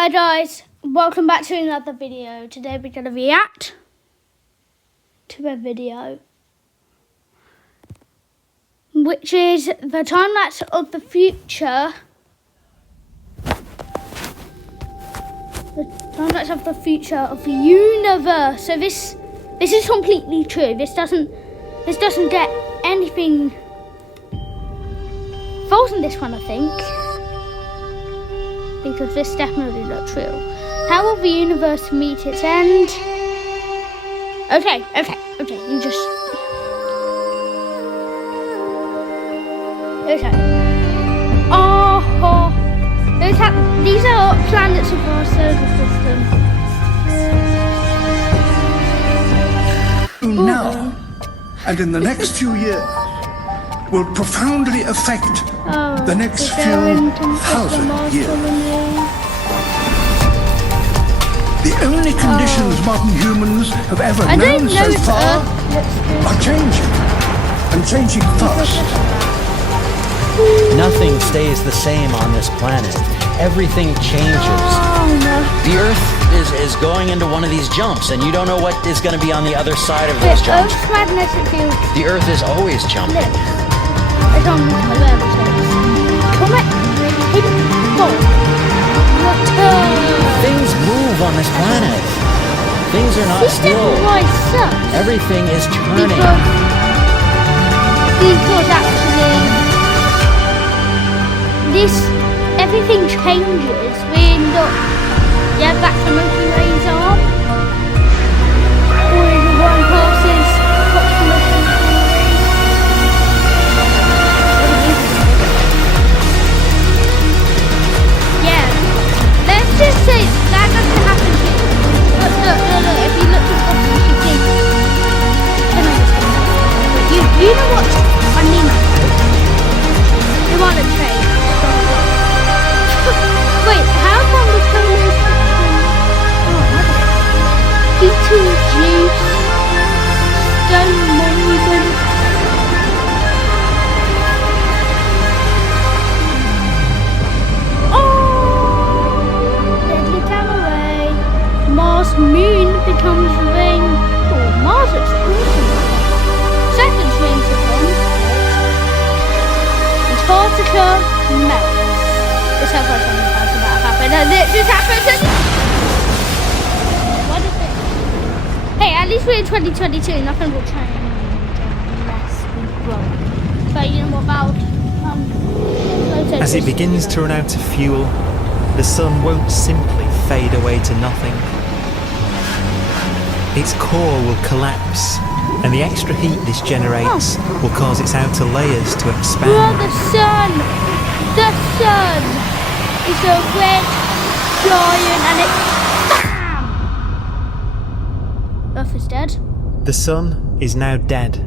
Hi guys, welcome back to another video. Today we're going to react to a video which is the time-lapse of the future. The time-lapse of the future of the universe. So this is completely true. This doesn't get anything false in this one, I think. Because this is definitely not true. How will the universe meet its end? Okay, you just... Okay. Oh, these are planets of our solar system. Now, and in the next few years, will profoundly affect the next few thousand years. The only conditions modern humans have ever known so far are changing, and changing fast. Nothing stays the same on this planet. Everything changes. The Earth is going into one of these jumps, and you don't know what is going to be on the other side of those jumps. The Earth is always jumping. Things move on this planet. Things are not still. Everything is turning. Because actually, everything changes when that's the Milky Way's arm. Or one passes population. Let's just say that doesn't happen here. Look, if you look at the bottom, you can see. You know what I mean? You want a trade. Wait, how come the solar system... Betelgeuse, stone monument... Mars moon becomes ring. Oh, Mars explosion. Second rings upon. Antarctica melts. This sounds like something that's about to happen, and it just happened. What is it? Hey, at least we're in 2022. Nothing will change unless we grow. But you know what about as it begins to run out of fuel, the sun won't simply fade away to nothing. Its core will collapse, and the extra heat this generates will cause its outer layers to expand. Oh, the sun is a red giant, and Earth is dead. The sun is now dead.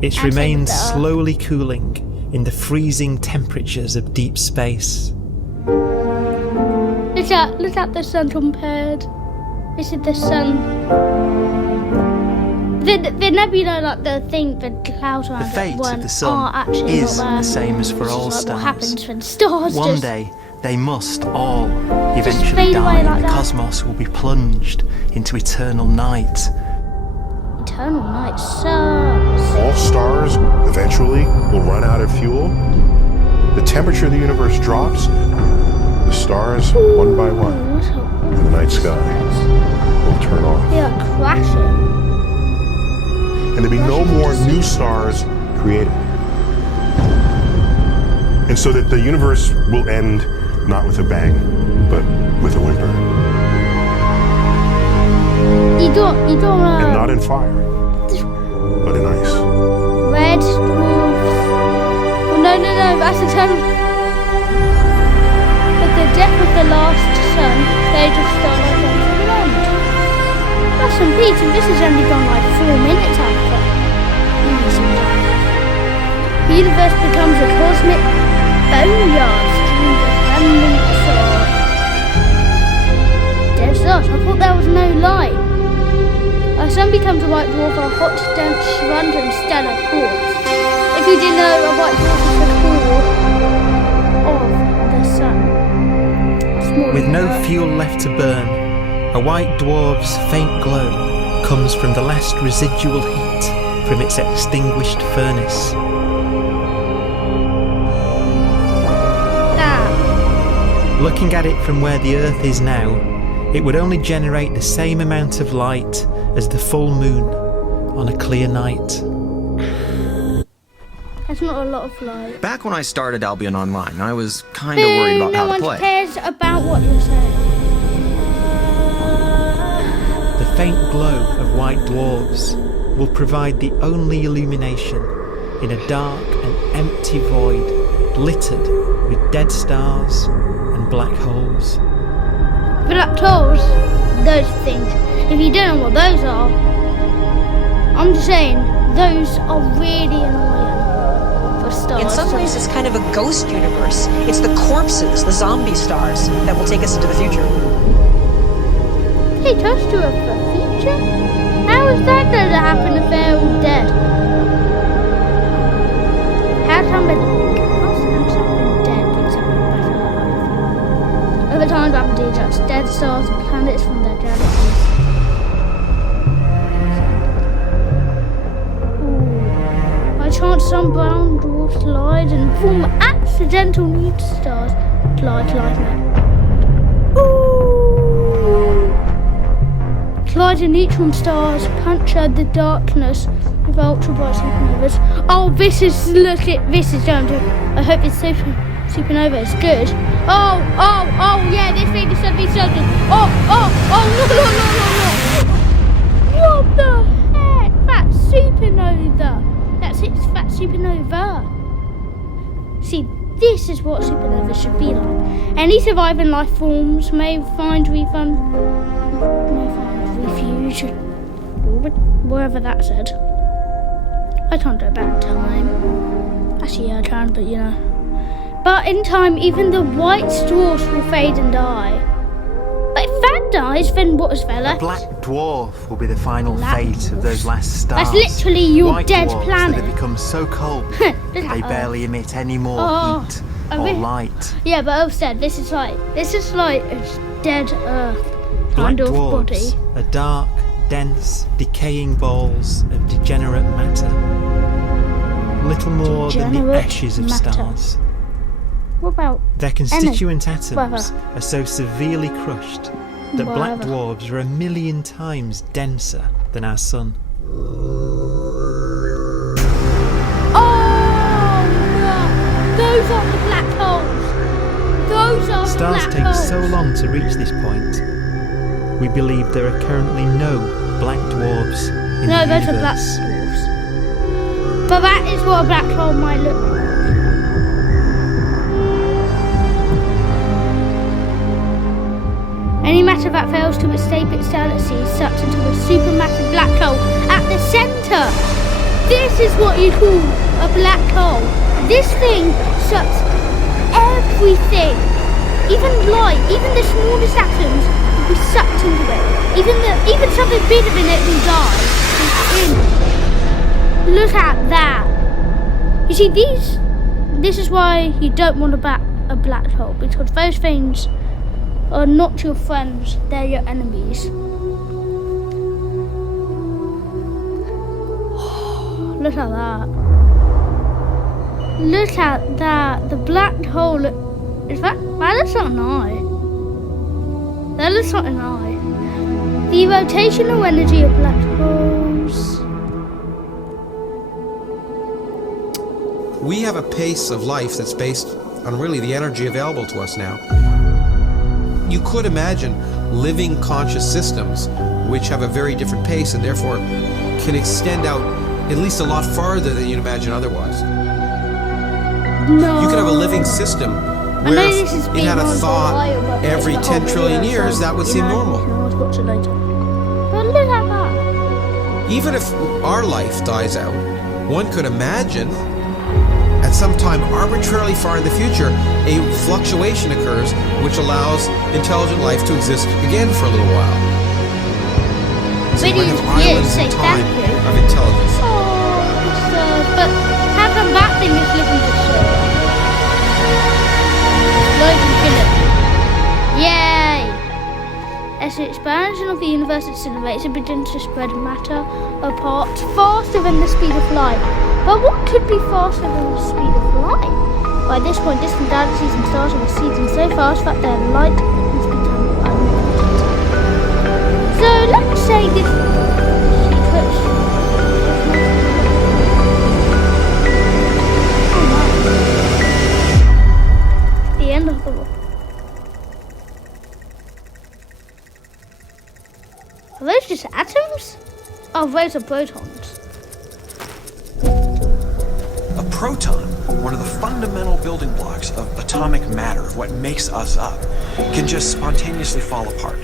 It remains slowly cooling in the freezing temperatures of deep space. Look at the sun compared. This is the sun. The nebula, like the thing, the clouds around the fate of the sun is the same as for all stars. What happens when stars One day, they must all eventually die, and the cosmos will be plunged into eternal night. Eternal night sucks. All stars eventually will run out of fuel. The temperature of the universe drops. The stars, one by one, in the night sky, will turn off. They are crashing. And there'll be no more new stars created. And so that the universe will end not with a bang, but with a whimper. And not in fire, but in ice. Red dwarfs. Oh, no, that's eternal. The death of the last sun, they just start like on to the end. That's some Peter, this has only gone like 4 minutes after. The universe becomes a cosmic boneyard strewn with remnants of dead stars. I thought there was no light. A sun becomes a white dwarf, a hot, dense, random stellar core. If you didn't know, a white dwarf is the core of the sun. With no fuel left to burn, a white dwarf's faint glow comes from the last residual heat from its extinguished furnace. Looking at it from where the Earth is now, it would only generate the same amount of light as the full moon on a clear night. That's not a lot of light. Back when I started Albion Online, I was kind of worried about how to No play. one cares about what you're saying. The faint glow of white dwarves will provide the only illumination in a dark and empty void littered with dead stars and black holes. Black holes, those things. If you don't know what those are, I'm just saying, those are really annoying for stars. In some ways, it's kind of a ghost universe. It's the corpses, the zombie stars, that will take us into the future. Take us to a future? How is that going to happen if they're all dead? How's something dead been something better alive? Over time, rapid ejects dead stars and planets from their galaxies. By chance, some brown dwarfs collide and form accidental neutron stars. Collide now. Collide and neutron stars puncture the darkness with ultra bright supernovas. Oh, this is going to. I hope this supernova is good. Oh, yeah, this thing is going to be so good. Oh, no. What the heck? That's supernova. That's it, that supernova. See, this is what supernova should be like. Any surviving life forms may find refuge, wherever that said. I can't do it about time. Actually, yeah, I can, but you know. But in time, even the white dwarfs will fade and die. But if that dies, then what is there left? Black dwarf will be the final Black fate dwarfs. of those last stars. That's literally your White dead dwarfs planet. that have become so cold they barely emit any more heat or light. Yeah, but Elf said this is like a dead Earth Black kind of dwarfs body. are dark, dense, decaying balls of degenerate matter. Little more than the Degenerate ashes of matter. stars. What about Their constituent atoms Whatever. are so severely crushed that black Whatever. dwarfs are 1,000,000 times denser than our sun. Oh no! Those are the black holes. Those are the Stars black take holes. so long to reach this point. We believe there are currently no black dwarfs in No, the those are black universe. dwarfs. But that is what a black hole might look like. Any matter that fails to escape its galaxy is sucked into a supermassive black hole at the centre. This is what you call a black hole. This thing sucks everything, even light, even the smallest atoms will be sucked into it. Even something bigger than it will die. Look at that. You see, this is why you don't want a black hole, because those things are not your friends, they're your enemies. Look at that. Look at that. The black hole. Is that looks like an eye. That looks like an eye. The rotational energy of black holes. We have a pace of life that's based on really the energy available to us now. You could imagine living conscious systems which have a very different pace and therefore can extend out at least a lot farther than you'd imagine otherwise. No. You could have a living system where know if this is it being had a on for a thought while, but every it's the 10 whole trillion video, years, so, that would you seem know, normal. you can always watch it later. But look at that. Even if our life dies out, one could imagine at some time arbitrarily far in the future, a fluctuation occurs which allows intelligent life to exist again for a little while. So you might have islands in time of intelligence. Oh, it's but how come that thing is living to show? Logan Philip. Yay! As the expansion of the universe accelerates, it begins to spread matter apart faster than the speed of light. But what could be faster than the speed of light? By this point, distant galaxies and stars are receding so fast that their light has become unlimited. So let's say this secret. The end of the world. Are those just atoms? Oh, those are protons. A proton, one of the fundamental building blocks of atomic matter, of what makes us up, can just spontaneously fall apart.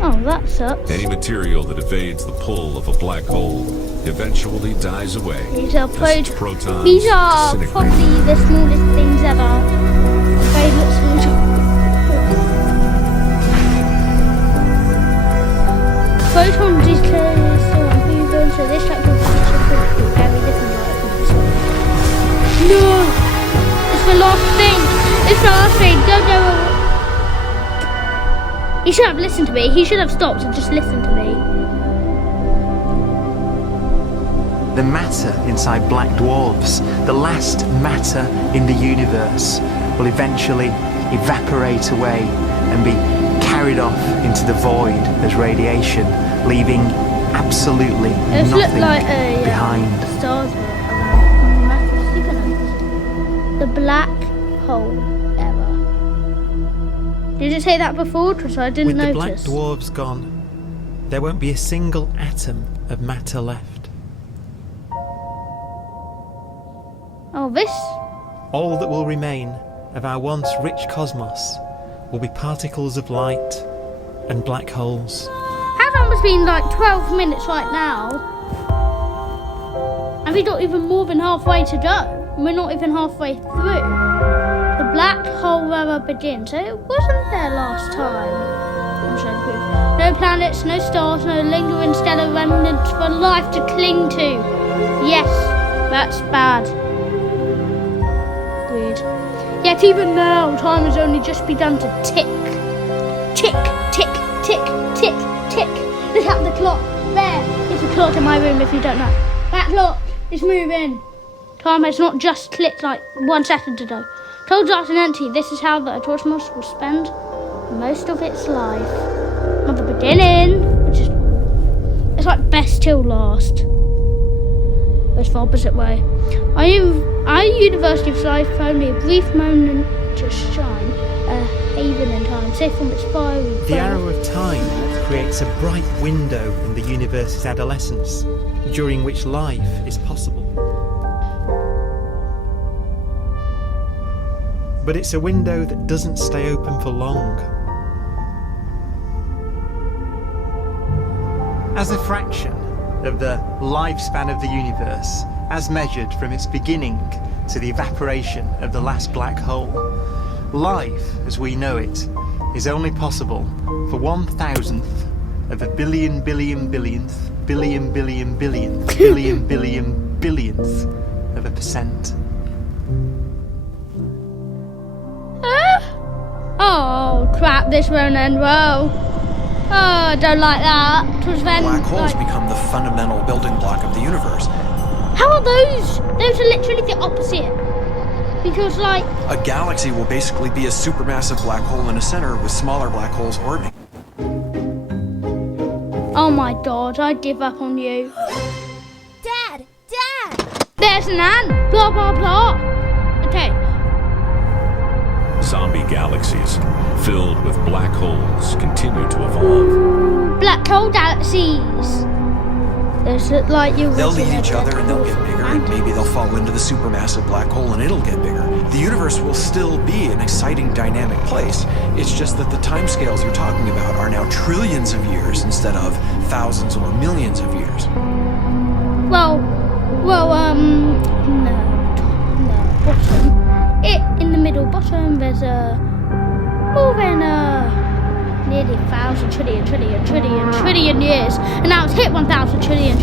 Oh, that sucks. Any material that evades the pull of a black hole eventually dies away. These are protons. These are probably the smallest things ever. Favourite small. Protons is close to moving, so this type of future could be very different. No! It's the last thing! It's the last thing! Don't go! He should have listened to me. He should have stopped and just listened to me. The matter inside black dwarfs, the last matter in the universe, will eventually evaporate away and be carried off into the void as radiation, leaving absolutely nothing behind. Stars around massive supernovas. The black hole era. Did it say that before? Because I didn't notice. With the black dwarfs gone, there won't be a single atom of matter left. Oh, this? All that will remain of our once rich cosmos will be particles of light and black holes. How long has been like 12 minutes right now? And we're not even more than halfway to go. We're not even halfway through. The black hole era begins. So it wasn't there last time. I'm showing proof. No planets, no stars, no lingering stellar remnants for life to cling to. Yes, that's bad. Weird. Yet even now, time has only just begun to tick. Tick, tick, tick, tick, tick. Look at the clock. There is a clock in my room if you don't know. That clock is moving. Time has not just clicked like 1 second ago. Cold, dark and empty, this is how the Autonomous will spend most of its life. Not the beginning, which is... It's like best till last. It's the opposite way. Our University of Life only a brief moment to shine, a haven in time, safe from its fiery The arrow of time creates a bright window in the universe's adolescence, during which life is possible. But it's a window that doesn't stay open for long. As a fraction of the lifespan of the universe, as measured from its beginning to the evaporation of the last black hole, life, as we know it, is only possible for 1,000th of a billion billionth billionth of a percent. Oh crap, this won't end well. Oh, I don't like that. Black holes become the fundamental building block of the universe. How are those? Those are literally the opposite. Because like... A galaxy will basically be a supermassive black hole in a center with smaller black holes orbiting. Oh my god, I give up on you. Dad! There's an ant! Blah blah blah. Okay. Zombie galaxies filled with black holes continue to evolve. Black hole galaxies. Those look like you. They'll eat each other and they'll get bigger, and maybe they'll fall into the supermassive black hole and it'll get bigger. The universe will still be an exciting, dynamic place. It's just that the timescales you're talking about are now trillions of years instead of thousands or millions of years. No, bottom. In the middle bottom, there's more than nearly 1,000 trillion years, and now it's hit 1,000 trillion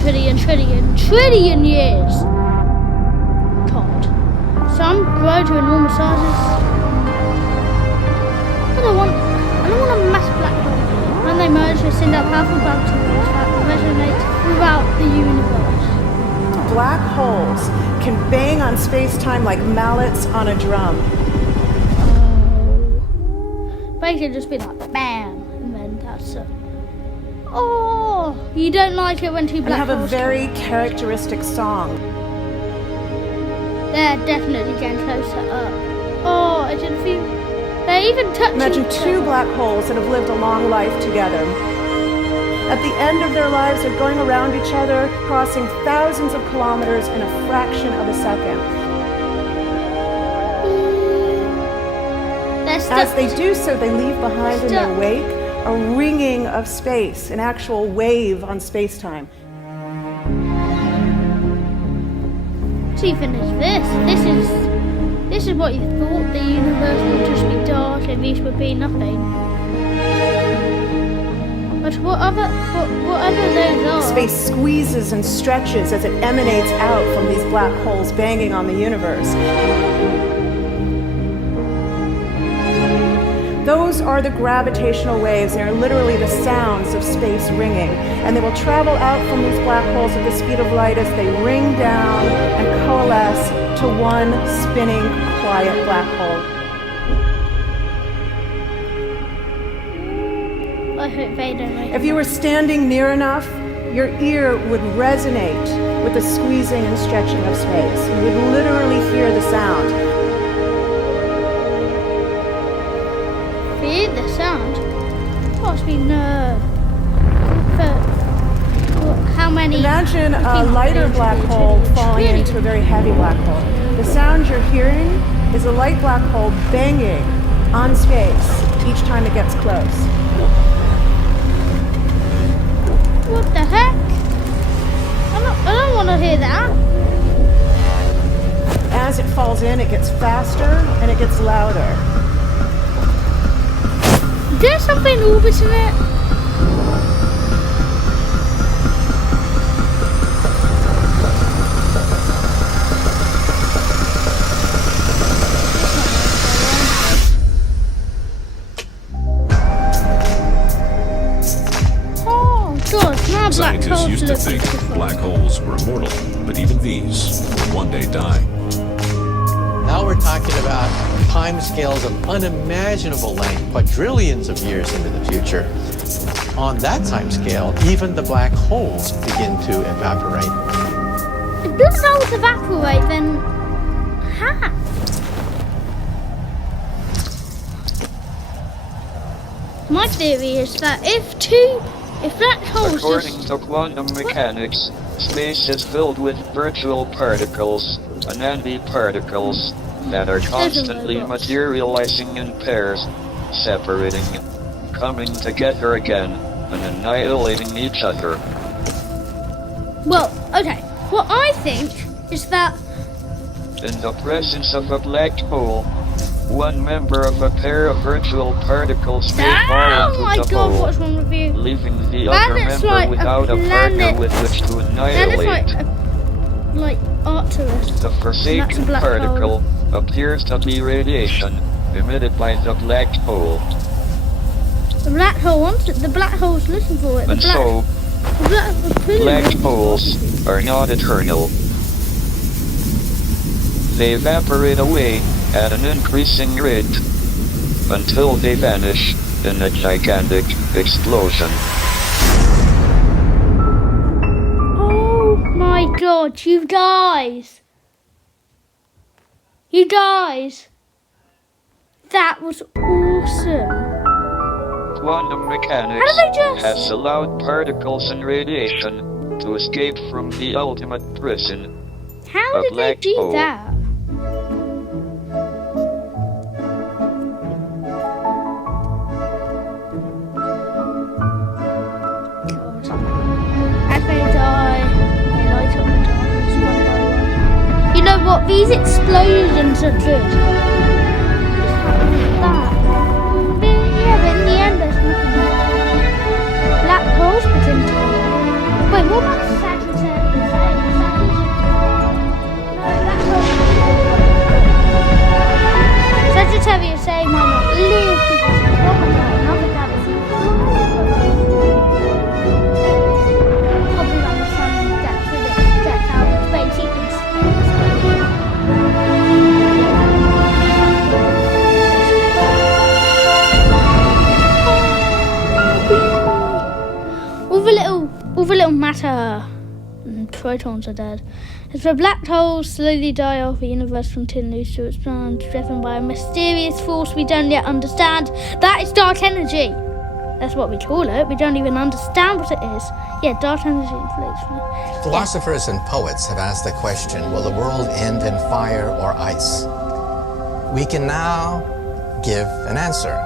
years. God, some grow to enormous sizes, and don't want a massive black hole. When they merge, they send out powerful gravity waves that resonate throughout the universe. Black holes can bang on space-time like mallets on a drum. Oh. Basically just be like, bam, and then that's it. Oh, you don't like it when two black holes have a very characteristic song. They're definitely getting closer up. Oh, I didn't feel... They even touch Imagine two black holes that have lived a long life together. At the end of their lives, they're going around each other, crossing thousands of kilometers in a fraction of a second. As they do so, they leave behind in their wake a ringing of space, an actual wave on space-time. What even is this? This is what you thought the universe would just be dark and this would be nothing. But whatever those are... Space squeezes and stretches as it emanates out from these black holes banging on the universe. Those are the gravitational waves. They are literally the sounds of space ringing. And they will travel out from these black holes at the speed of light as they ring down and coalesce to one spinning, quiet black hole. I hope they don't make If you were standing near enough, your ear would resonate with the squeezing and stretching of space. You would literally hear the sound. Hear the sound? Must be how many? Imagine a lighter black hole falling into a very heavy black hole. The sound you're hearing is a light black hole banging on space each time it gets close. What the heck? I don't want to hear that. As it falls in, it gets faster and it gets louder. There's something orbiting it. Scientists used to think black holes were immortal, but even these will one day die. Now we're talking about timescales of unimaginable length, quadrillions of years into the future. On that timescale, even the black holes begin to evaporate. If black holes evaporate, then how? My theory is that if black holes According to quantum mechanics, space is filled with virtual particles and antiparticles that are constantly materializing in pairs, separating, coming together again, and annihilating each other. Well, okay. What I think is that in the presence of a black hole, one member of a pair of virtual particles may fall into the hole, what's wrong with you? leaving the other member without a partner with which to annihilate. Like Arcturus. The forsaken particle appears to be radiation emitted by the black hole. The black hole wants it. The black hole's looking for it. And so, black holes are not eternal. They evaporate away at an increasing rate until they vanish in a gigantic explosion. Oh my god, you guys! You guys! That was awesome! Quantum mechanics has allowed particles and radiation to escape from the ultimate prison. How did they do that? You know what? These explosions are good. Yeah, but in the end, there's nothing. Black holes pretend to be. Wait, what about Sagittarius? Sagittarius say might not live because and protons are dead. As the black holes slowly die off, the universe continues to expand, driven by a mysterious force we don't yet understand. That is dark energy. That's what we call it. We don't even understand what it is. Yeah, dark energy inflates. Philosophers and poets have asked the question, will the world end in fire or ice? We can now give an answer.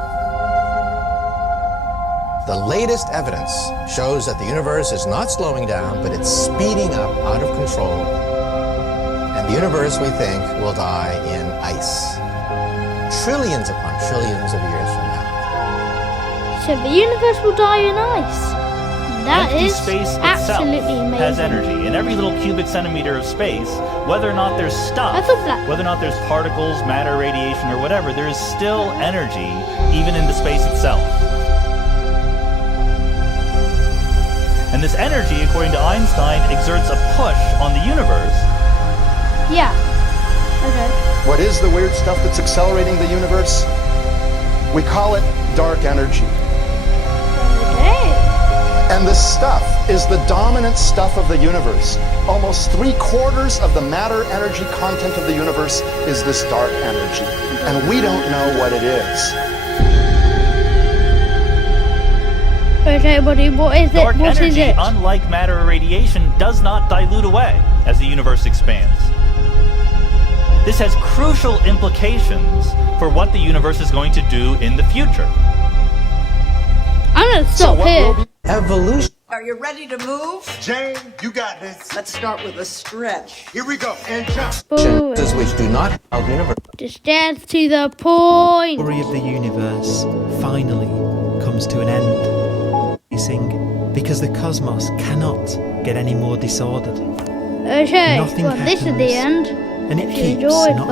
The latest evidence shows that the universe is not slowing down, but it's speeding up out of control. And the universe, we think, will die in ice. Trillions upon trillions of years from now. So the universe will die in ice. That Empty is space absolutely itself amazing. has energy. In every little cubic centimeter of space, whether or not there's stuff, whether or not there's particles, matter, radiation, or whatever, there is still energy even in the space itself. And this energy, according to Einstein, exerts a push on the universe. Yeah. Okay. What is the weird stuff that's accelerating the universe? We call it dark energy. Okay. And this stuff is the dominant stuff of the universe. Almost 3/4 of the matter-energy content of the universe is this dark energy. And we don't know what it is. Okay, buddy, what is it? Dark What is energy, it? unlike matter or radiation, does not dilute away as the universe expands. This has crucial implications for what the universe is going to do in the future. I'm gonna stop here. Evolution. Are you ready to move? Jane, you got this. Let's start with a stretch. Here we go, and jump. Which do not help the universe. Just get to the point. The story of the universe finally comes to an end. Because the cosmos cannot get any more disordered. Okay, Nothing well, this is the happens, end. and it If you keeps enjoyed, not